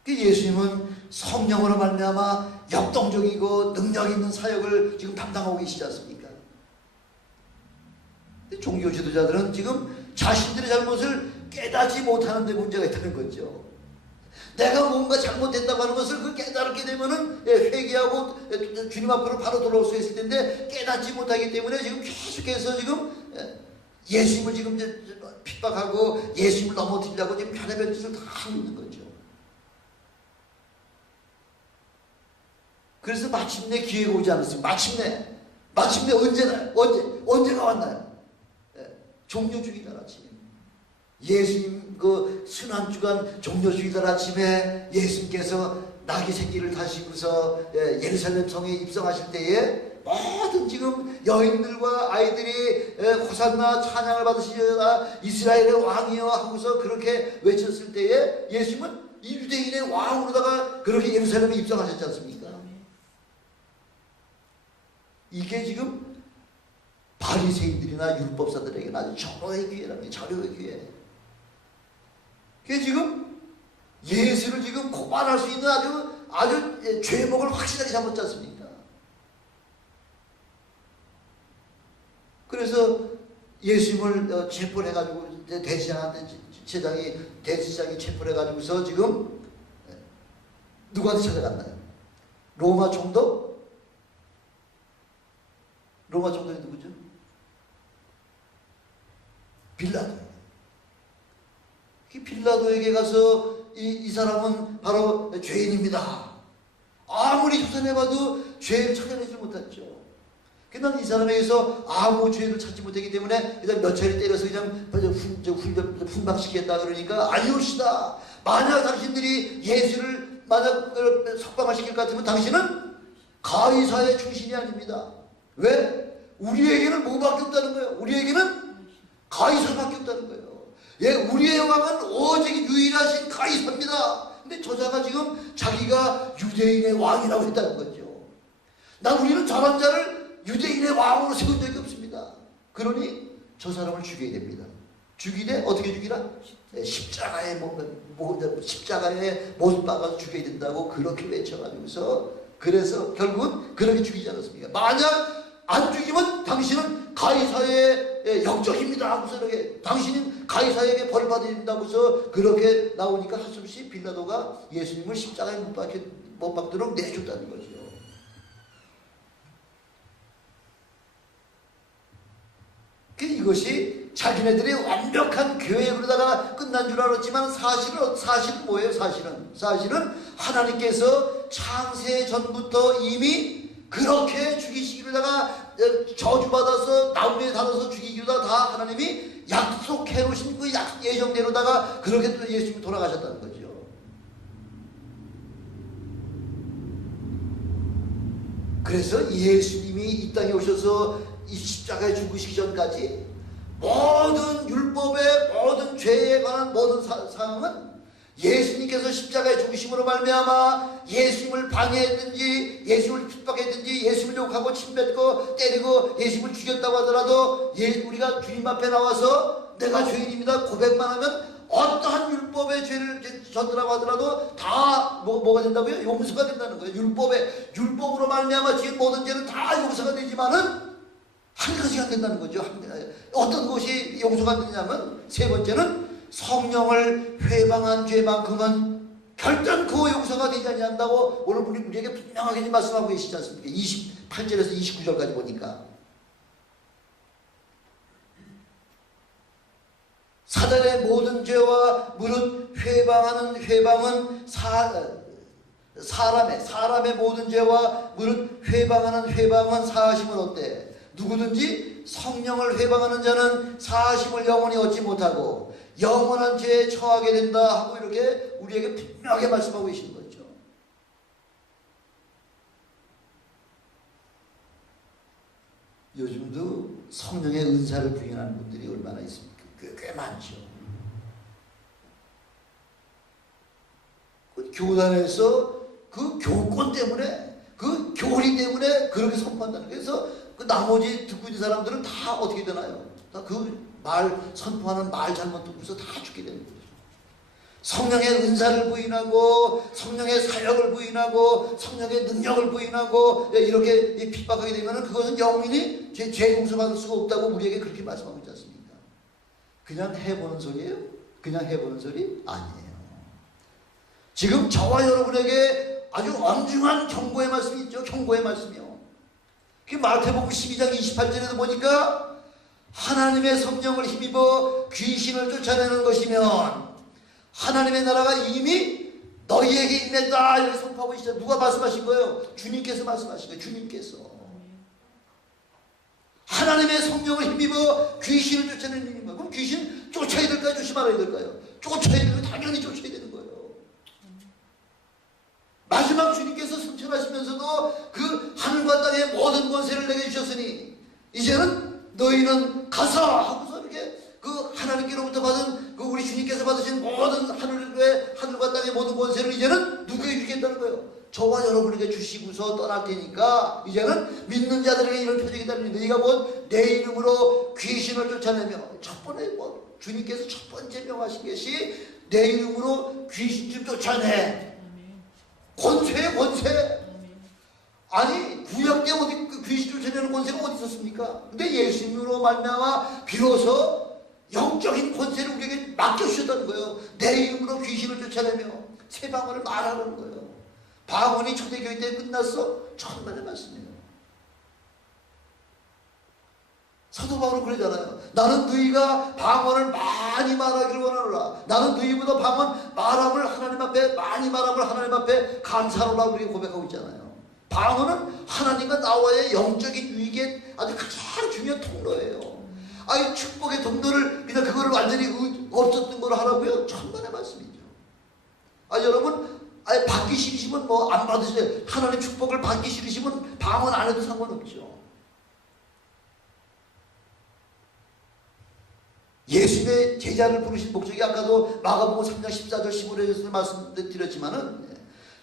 예수님은 성령으로 말미암아 역동적이고 능력 있는 사역을 지금 담당하고 계시지 않습니까? 종교 지도자들은 지금 자신들의 잘못을 깨닫지 못하는 데 문제가 있다는 거죠. 내가 뭔가 잘못됐다고 하는 것을 그 깨닫게 되면은 회개하고 주님 앞으로 바로 돌아올 수 있을 텐데 깨닫지 못하기 때문에 지금 계속해서 지금 예수님을 지금 핍박하고 예수님을 넘어뜨리려고 지금 별의별 짓을 다 하고 있는 거죠. 그래서 마침내 기회가 오지 않았습니까? 마침내 언제가 왔나요? 종려주기날 아침에 예수님 그 순환주간 종려주기날 아침에 예수님께서 나귀 새끼를 타시고서 예루살렘 성에 입성하실 때에 모든 지금 여인들과 아이들이 호산나 찬양을 받으시려다 이스라엘의 왕이여 하고서 그렇게 외쳤을 때에 예수님은 이 유대인의 왕으로다가 그렇게 예루살렘에 입성하셨지 않습니까? 이게 지금 바리새인들이나 율법사들에게는 아주 절호의 기회랍니다. 절호의 기회. 그게 지금 예수를 지금 고발할 수 있는 아주 죄목을 확실하게 잡았지 않습니까? 그래서 예수님을 체포를 해가지고 대제사장이 체포를 해가지고서 지금 누구한테 찾아갔나요? 로마 총독? 로마 총독이 누구죠? 빌라도. 빌라도에게 가서 이 사람은 바로 죄인입니다. 아무리 조사해봐도 죄를 찾아내지 못했죠. 그냥 이 사람에게서 아무 죄를 찾지 못했기 때문에 그냥 몇 차례 때려서 그냥 훈방시키겠다 그러니까 아니옵시다. 만약 당신들이 예수를 만약 석방을 시킬 것 같으면 당신은 가이사의 충신이 아닙니다. 왜? 우리에게는 뭐밖에 없다는 거예요. 우리에게는 가이사밖에 없다는 거예요. 우리의 왕은 오직 유일하신 가이사입니다. 근데 저자가 지금 자기가 유대인의 왕이라고 했다는 거죠. 우리는 저런 자를 유대인의 왕으로 세운 적이 없습니다. 그러니 저 사람을 죽여야 됩니다. 죽이되 어떻게 죽이라? 십자가에 못을 박아서 죽여야 된다고 그렇게 외쳐가지고서 그래서 결국은 그렇게 죽이지 않았습니까? 만약 안 죽이면 당신은 가이사의 영적입니다 하고서 이렇게 당신은 가이사에게 벌 받아야 된다고서 그렇게 나오니까 할 수 없이 빌라도가 예수님을 십자가에 못 박도록 내줬다는 거죠. 이것이 자기네들의 완벽한 계획으로다가 끝난 줄 알았지만 사실은 뭐예요? 사실은 하나님께서 창세 전부터 이미 그렇게 죽이시기로다가 저주받아서 나무에 달아서 죽이기로다가 다 하나님이 약속해 놓으신 그 예정대로다가 그렇게 또 예수님이 돌아가셨다는 거죠. 그래서 예수님이 이 땅에 오셔서 이 십자가에 죽으시기 전까지 모든 율법의 모든 죄에 관한 모든 상황은 예수님께서 십자가에 죽으심으로 말미암아 예수님을 방해했든지 예수님을 핍박했든지 예수님을 욕하고 침뱉고 때리고 예수님을 죽였다고 하더라도 우리가 주님 앞에 나와서 내가 죄인입니다 고백만 하면 어떠한 율법의 죄를 졌더라고 하더라도 다 뭐가 된다고요? 용서가 된다는 거예요. 율법으로 말미암아 지은 모든 죄는 다 용서가 되지만은 한 가지가 안 된다는 거죠. 어떤 것이 용서가 안 되냐면 세 번째는 성령을 회방한 죄만큼은 결단코 용서가 되지 아니한다고 오늘 우리에게 분명하게 말씀하고 계시지 않습니까? 28절에서 29절까지 보니까 사단의 모든 죄와 무릇 회방하는 회방은 사람의 모든 죄와 무릇 회방하는 회방은 사하심은 어때? 누구든지 성령을 회방하는 자는 사하심을 영원히 얻지 못하고 영원한 죄에 처하게 된다 하고 이렇게 우리에게 분명하게 말씀하고 계신 거죠. 요즘도 성령의 은사를 부인하는 분들이 얼마나 있습니까? 꽤 많죠. 그 교단에서 그 교권 때문에 그 교리 때문에 그렇게 선포한다는 거예요. 그래서 그 나머지 듣고 있는 사람들은 다 어떻게 되나요? 다 그 말 선포하는 말 잘못 듣고서 다 죽게 되는 거죠. 성령의 은사를 부인하고 성령의 사역을 부인하고 성령의 능력을 부인하고 이렇게 핍박하게 되면 그것은 영원히 죄 용서받을 수가 없다고 우리에게 그렇게 말씀하고 있지 않습니까? 그냥 해보는 소리예요? 그냥 해보는 소리? 아니에요. 지금 저와 여러분에게 아주 엄중한 경고의 말씀이 있죠. 경고의 말씀이요. 그 마태복음 12장 28절에도 보니까 하나님의 성령을 힘입어 귀신을 쫓아내는 것이면 하나님의 나라가 이미 너희에게 임했다 이렇게 선포하고 있어요. 누가 말씀하신 거예요? 주님께서 말씀하신 거예요. 주님께서. 하나님의 성령을 힘입어 귀신을 쫓아내는 일인 거예요. 그럼 귀신 쫓아야 될까요? 쫓지 말아야 될까요? 쫓아야 되는 거 당연히 쫓아야 되는 거예요. 마지막 주님께서 승천하시면서도 그 하늘과 땅의 모든 권세를 내게 주셨으니 이제는 너희는 가서 하고서 이렇게 그 하나님께로부터 받은 그 우리 주님께서 받으신 모든 하늘과 땅의 모든 권세를 이제는 누구에게 주겠다는 거예요? 저와 여러분에게 주시고서 떠날 테니까 이제는 믿는 자들에게 이런 표적이 되는 너희가 곧 내 이름으로 귀신을 쫓아내며 첫 번에 주님께서 첫 번째 명하신 것이 내 이름으로 귀신 좀 쫓아내. 권세의 권세. 아니 구약 때 어디 귀신 쫓아내는 권세가 어디 있었습니까? 근데 예수님으로 말미암아 비로소 영적인 권세를 우리에게 맡겨주셨다는 거예요. 내 이름으로 귀신을 쫓아내며 새 방언을 말하는 거예요. 방언이 초대교회 때 끝났어? 천만의 말씀이에요. 사도 바울은 그러잖아요. 나는 너희가 방언을 많이 말하기를 원하노라. 나는 너희보다 방언 말함을 하나님 앞에 많이 말함을 하나님 앞에 감사하노라 우리 고백하고 있잖아요. 방언은 하나님과 나와의 영적인 유익의 아주 가장 중요한 통로예요. 아이 축복의 통로를 그냥 그거를 완전히 없었던 걸 하라고요? 천만의 말씀이죠. 여러분 받기 싫으시면 뭐 안 받으세요. 하나님 축복을 받기 싫으시면 방언 안 해도 상관없죠. 예수님의 제자를 부르신 목적이 아까도 마가복음 3장 14절 15절에서 말씀드렸지만은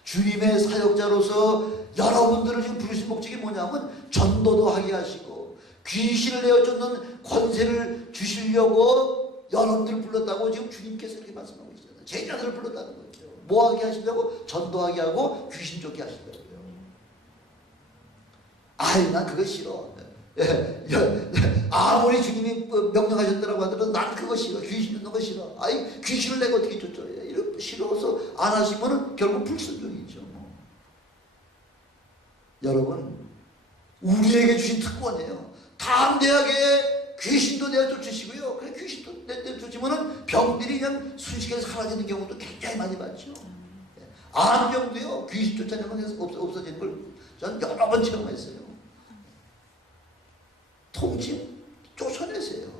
주님의 사역자로서 여러분들을 지금 부르신 목적이 뭐냐면 전도도 하게 하시고 귀신을 내어 쫓는 권세를 주시려고 여러분들을 불렀다고 지금 주님께서 이렇게 말씀하고 있잖아요. 제자들을 불렀다는 거죠. 뭐 하게 하시려고? 전도하게 하고 귀신 쫓게 하시려고요. 난 그거 싫어. 아무리 주님이 명령하셨다고 하더라도 난 그거 싫어. 귀신 쫓는 거 싫어. 귀신을 내가 어떻게 쫓아요? 이렇게 싫어서 안 하시면 결국 불순종이죠. 여러분 우리에게 주신 특권이에요. 담대하게 귀신도 내어 쫓으시고요. 그래 귀신도 내어 쫓으면 병들이 그냥 순식간에 사라지는 경우도 굉장히 많이 봤죠. 암병도요 귀신 쫓아내면 없어지는 걸 저는 여러 번 체험했어요. 통증 쫓아내세요.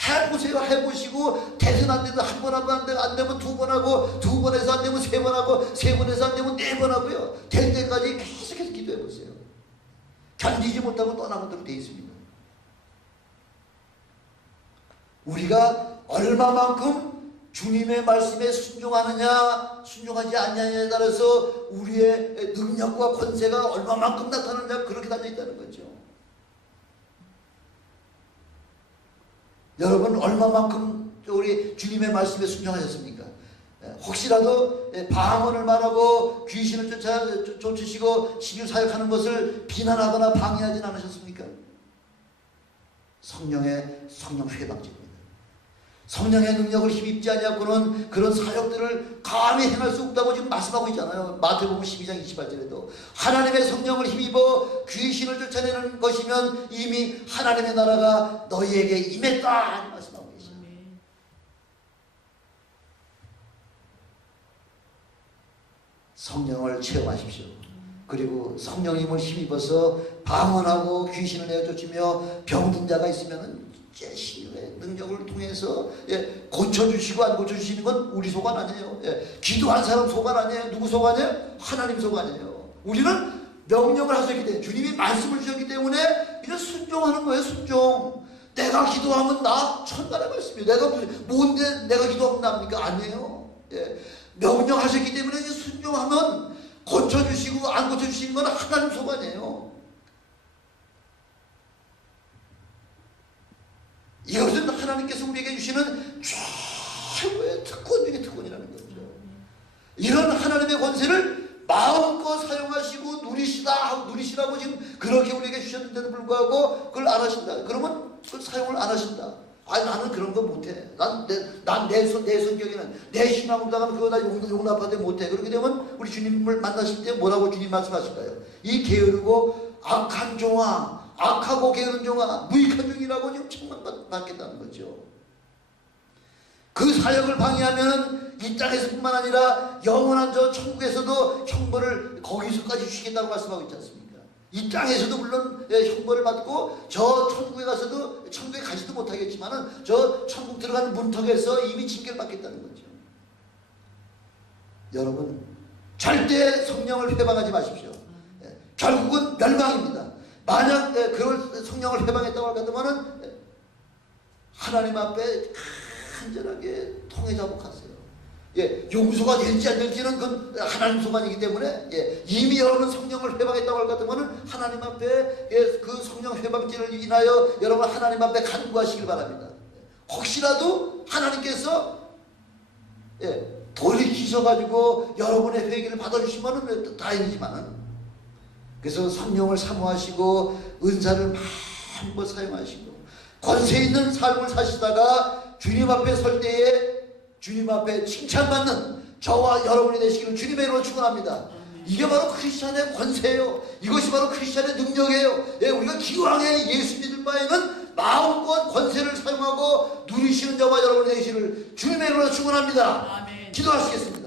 해보세요. 해보시고 대선 안 되면 한 번 하고 안 되면 두 번 하고 두 번 해서 안 되면 세 번 하고 세 번 해서 안 되면 네 번 하고요. 될 때까지 계속해서 기도해보세요. 견디지 못하고 떠나는 대로 돼 있습니다. 우리가 얼마만큼 주님의 말씀에 순종하느냐 순종하지 않느냐에 따라서 우리의 능력과 권세가 얼마만큼 나타나느냐 그렇게 달려있다는 거죠. 여러분 얼마만큼 우리 주님의 말씀에 순종하셨습니까? 혹시라도 방언을 말하고 귀신을 쫓으시고 치유 사역하는 것을 비난하거나 방해하진 않으셨습니까? 성령 회방제입니다. 성령의 능력을 힘입지 아니하고는 그런 사역들을 감히 행할 수 없다고 지금 말씀하고 있잖아요. 마태복음 12장 28절에도 하나님의 성령을 힘입어 귀신을 쫓아내는 것이면 이미 하나님의 나라가 너희에게 임했다 말씀하고 계시죠. 성령을 체험하십시오. 그리고 성령님을 힘입어서 방언하고 귀신을 내쫓으며 병든 자가 있으면 신의 능력을 통해서 고쳐주시고 안 고쳐주시는 건 우리 소관 아니에요. 기도한 사람 소관 아니에요. 누구 소관이에요? 하나님 소관이에요. 우리는 명령을 하셨기 때문에, 주님이 말씀을 주셨기 때문에 이제 순종하는 거예요. 순종. 내가 기도하면 나 천간의 말씀이에요. 내가 뭔데 내가 기도하면 납니까? 아니에요. 명령하셨기 때문에 이제 순종하면 고쳐주시고 안 고쳐주시는 건 하나님 소관이에요. 이것은 하나님께서 우리에게 주시는 최고의 특권 중에 특권이라는 거죠. 이런 하나님의 권세를 마음껏 사용하시고 누리시라고 지금 그렇게 우리에게 주셨는데도 불구하고 그걸 안 하신다. 그러면 그걸 사용을 안 하신다. 아니 나는 그런 거 못해. 내 성격에는 내 신앙으로다가는 그거 나 용납하지 못해. 그렇게 되면 우리 주님을 만나실 때 뭐라고 주님 말씀하실까요? 이 게으르고 악한 종아, 악하고 게으른 종아, 무익한 종이라고 지금 책망받겠다는 거죠. 그 사역을 방해하면 이 땅에서뿐만 아니라 영원한 저 천국에서도 형벌을 거기서까지 주시겠다고 말씀하고 있지 않습니까? 이 땅에서도 물론 형벌을 받고 저 천국에 가서도 천국에 가지도 못하겠지만은 저 천국 들어가는 문턱에서 이미 징계를 받겠다는 거죠. 여러분 절대 성령을 회방하지 마십시오. 결국은 멸망입니다. 만약 그걸 성령을 회방했다고 할 것 같으면은 하나님 앞에 간절하게 통해 자복하세요. 용서가 될지 안 될지는 그건 하나님 소관이기 때문에 이미 여러분 성령을 회방했다고 할 것 같으면 하나님 앞에 그 성령 회방죄를 인하여 여러분 하나님 앞에 간구하시길 바랍니다. 혹시라도 하나님께서 돌이키셔가지고 여러분의 회개를 받아주시면 다행이지만은, 그래서 성령을 사모하시고 은사를 마음껏 사용하시고 권세 있는 삶을 사시다가 주님 앞에 설 때에 주님 앞에 칭찬받는 저와 여러분이 되시기를 주님의 이름으로 축원합니다. 이게 바로 크리스찬의 권세예요. 이것이 바로 크리스찬의 능력이에요. 우리가 기왕에 예수 믿을 바에는 마음껏 권세를 사용하고 누리시는 저와 여러분이 되시기를 주님의 이름으로 축원합니다. 기도하시겠습니다.